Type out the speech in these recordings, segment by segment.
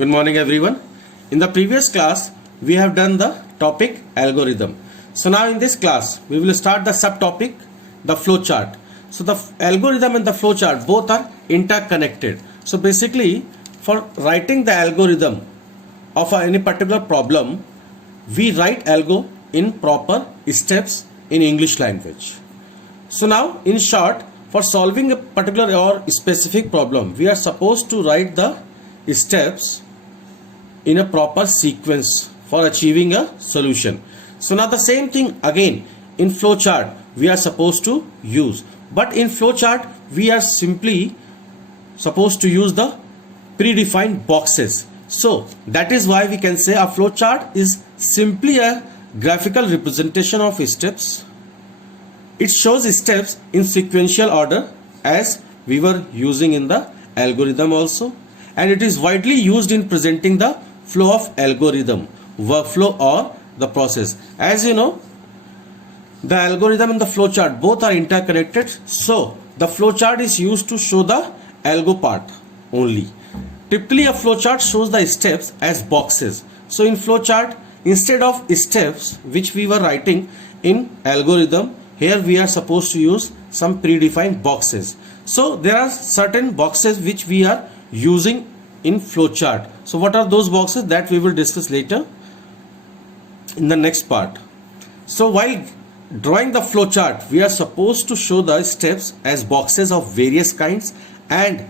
Good morning everyone. In the previous class we have done the topic algorithm. So now in this class we will start the subtopic, the flowchart. So the algorithm and the flowchart both are interconnected. So basically for writing the algorithm of any particular problem, we write algo in proper steps in English language. So now in short, for solving a particular or specific problem, we are supposed to write the steps in a proper sequence for achieving a solution. So now the same thing again in flowchart we are supposed to use, but in flowchart we are simply supposed to use the predefined boxes. So that is why we can say a flowchart is simply a graphical representation of steps. It shows steps in sequential order as we were using in the algorithm also, and it is widely used in presenting the flow of algorithm, workflow or the process. As you know, the algorithm and the flowchart both are interconnected. So the flowchart is used to show the algo part only. Typically a flowchart shows the steps as boxes. So in flowchart, instead of steps which we were writing in algorithm, here we are supposed to use some predefined boxes. So there are certain boxes which we are using in flowchart. So what are those boxes? That we will discuss later in the next part. So while drawing the flowchart, we are supposed to show the steps as boxes of various kinds, and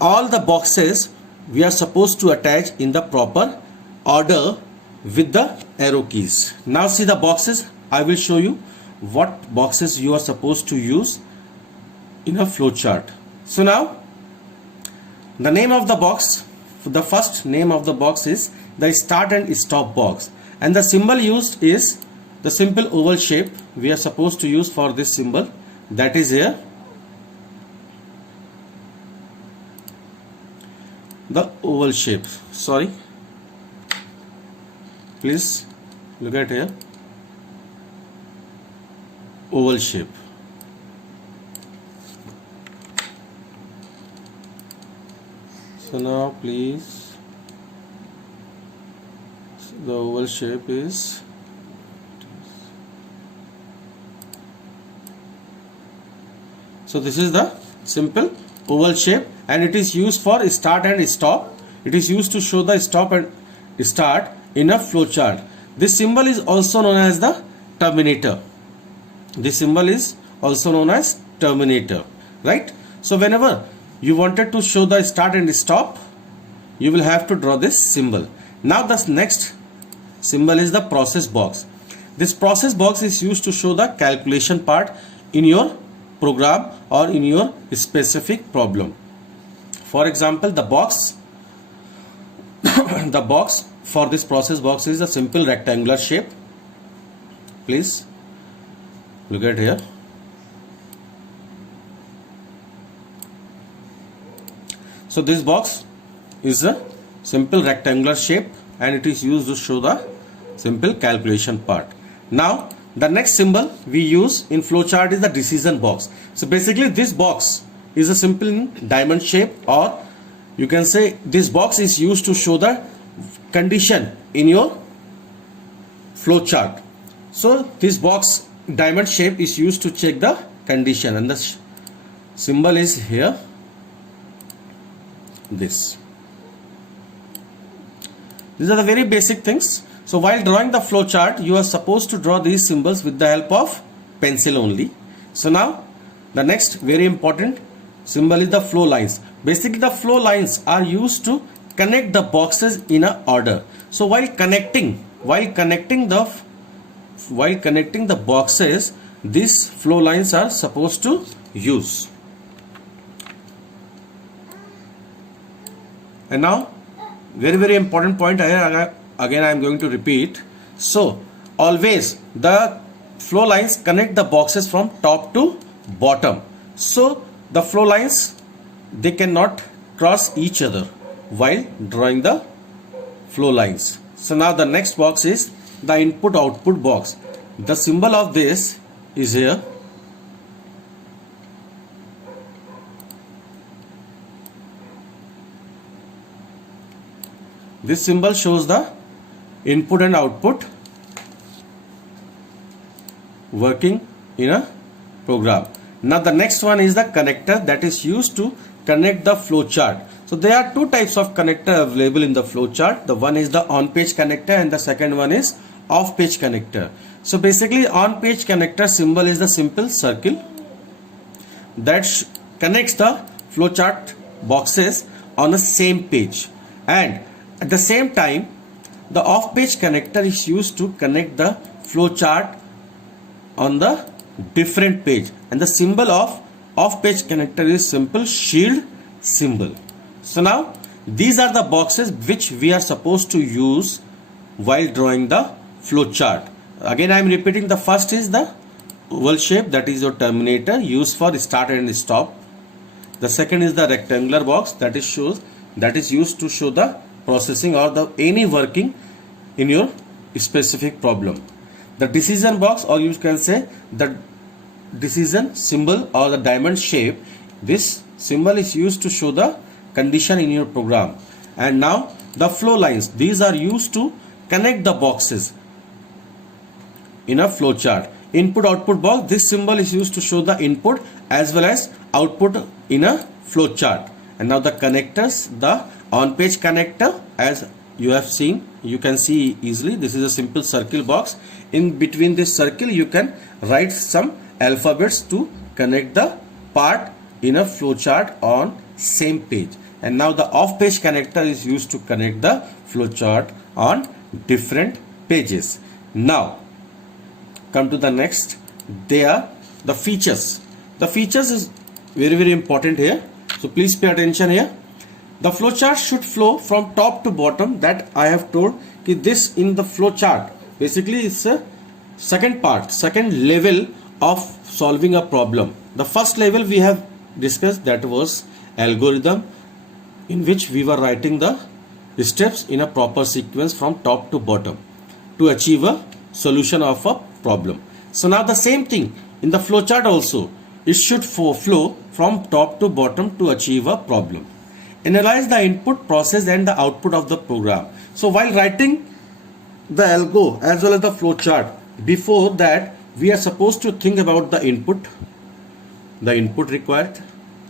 all the boxes we are supposed to attach in the proper order with the arrow keys. Now see the boxes. I will show you what boxes you are supposed to use in a flowchart. So now the name of the box, the first name of the box is the start and stop box, and the symbol used is the simple oval shape we are supposed to use for this symbol, that is here the oval shape. Sorry, please look at here, oval shape. So now please, the oval shape is so this is the simple oval shape, and it is used for start and stop. It is used to show the stop and start in a flowchart. This symbol is also known as the terminator. This symbol is also known as terminator, right? So whenever you wanted to show the start and stop, you will have to draw this symbol. Now the next symbol is the process box. This process box is used to show the calculation part in your program or in your specific problem. For example, the box the box for this process box is a simple rectangular shape. Please look at here. So this box is a simple rectangular shape, and it is used to show the simple calculation part. Now the next symbol we use in flowchart is the decision box. So basically this box is a simple diamond shape, or you can say this box is used to show the condition in your flowchart. So this box diamond shape is used to check the condition, and the symbol is here, this. These are the very basic things. So while drawing the flowchart, you are supposed to draw these symbols with the help of pencil only. So now the next very important symbol is the flow lines. Basically the flow lines are used to connect the boxes in a order. So while connecting the boxes, these flow lines are supposed to use. And now very important point here, again I am going to repeat. So always the flow lines connect the boxes from top to bottom. So the flow lines, they cannot cross each other while drawing the flow lines. So now the next box is the input output box. The symbol of this is here. This symbol shows the input and output working in a program. Now the next one is the connector that is used to connect the flowchart. So there are two types of connector available in the flowchart. The one is the on-page connector and the second one is off-page connector. So basically on-page connector symbol is the simple circle that connects the flowchart boxes on the same page, and at the same time the off-page connector is used to connect the flowchart on the different page, and the symbol of off-page connector is simple shield symbol. So now these are the boxes which we are supposed to use while drawing the flowchart. Again I am repeating, the first is the oval shape, that is your terminator used for start and stop. The second is the rectangular box that is used to show the processing or the any working in your specific problem. The decision box, or you can say the decision symbol or the diamond shape, this symbol is used to show the condition in your program. And now the flow lines, these are used to connect the boxes in a flowchart. Input output box, this symbol is used to show the input as well as output in a flowchart. And now the connectors, the on-page connector, as you have seen, you can see easily, this is a simple circle box. In between this circle you can write some alphabets to connect the part in a flowchart on same page. And now the off-page connector is used to connect the flowchart on different pages. Now come to the next, they are the features. The features is very important here, so please pay attention here. The flowchart should flow from top to bottom, that I have told this in the flowchart. Basically it's a second level of solving a problem. The first level we have discussed, that was algorithm, in which we were writing the steps in a proper sequence from top to bottom to achieve a solution of a problem. So now the same thing in the flowchart also, it should flow from top to bottom to achieve a problem. Analyze the input, process and the output of the program. So while writing the algo as well as the flowchart, before that we are supposed to think about the input required,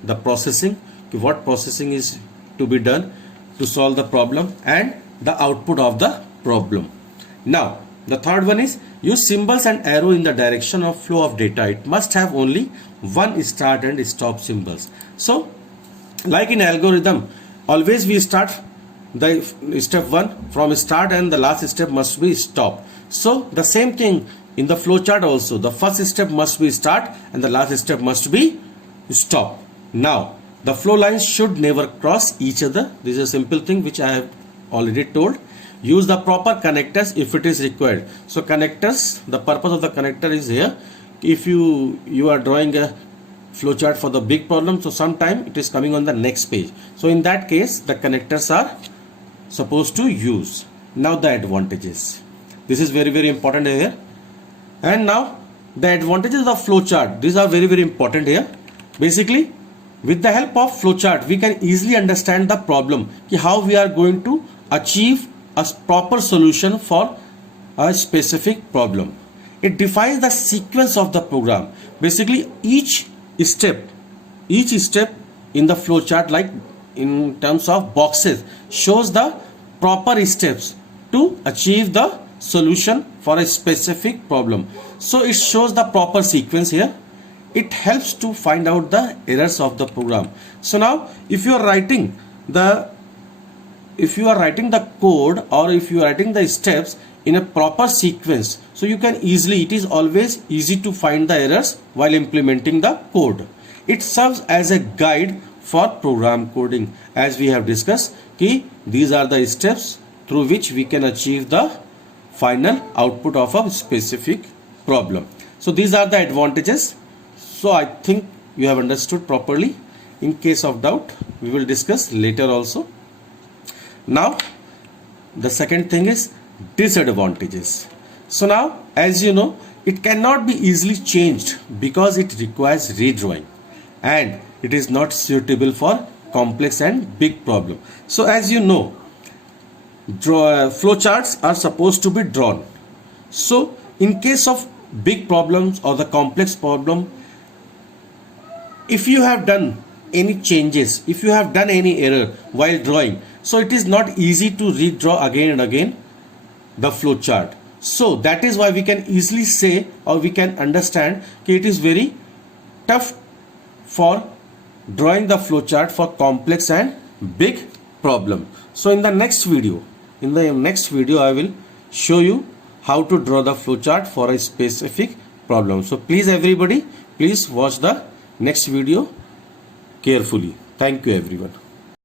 the processing, what processing is to be done to solve the problem, and the output of the problem. Now the third one is use symbols and arrow in the direction of flow of data. It must have only one start and stop symbols. So like in algorithm, always we start the step 1 from start and the last step must be stop. So the same thing in the flowchart also, the first step must be start and the last step must be stop. Now the flow lines should never cross each other. This is a simple thing which I have already told. Use the proper connectors if it is required. So connectors, the purpose of the connector is here. If you are drawing a flowchart for the big problem, so sometime it is coming on the next page. So in that case the connectors are supposed to use. Now the advantages. This is very important here. And now the advantages of flowchart. These are very important here. Basically, with the help of flowchart, we can easily understand the problem, how we are going to achieve a proper solution for a specific problem. It defines the sequence of the program. Basically, each step in the flowchart, like in terms of boxes, shows the proper steps to achieve the solution for a specific problem. So it shows the proper sequence here. It helps to find out the errors of the program. So now if you are writing the code, or if you are writing the steps in a proper sequence, so you can easily, it is always easy to find the errors while implementing the code. It serves as a guide for program coding, as we have discussed. These are the steps through which we can achieve the final output of a specific problem. So these are the advantages. So I think you have understood properly. In case of doubt, we will discuss later also. Now the second thing is disadvantages. So now, as you know, it cannot be easily changed because it requires redrawing and it is not suitable for complex and big problem. So as you know, flowcharts are supposed to be drawn. So in case of big problems or the complex problem, if you have done any changes, if you have done any error while drawing, so it is not easy to redraw again and again the flowchart. So that is why we can easily say, or we can understand that it is very tough for drawing the flowchart for complex and big problem. So in the next video, I will show you how to draw the flowchart for a specific problem. So please everybody, please watch the next video carefully. Thank you everyone.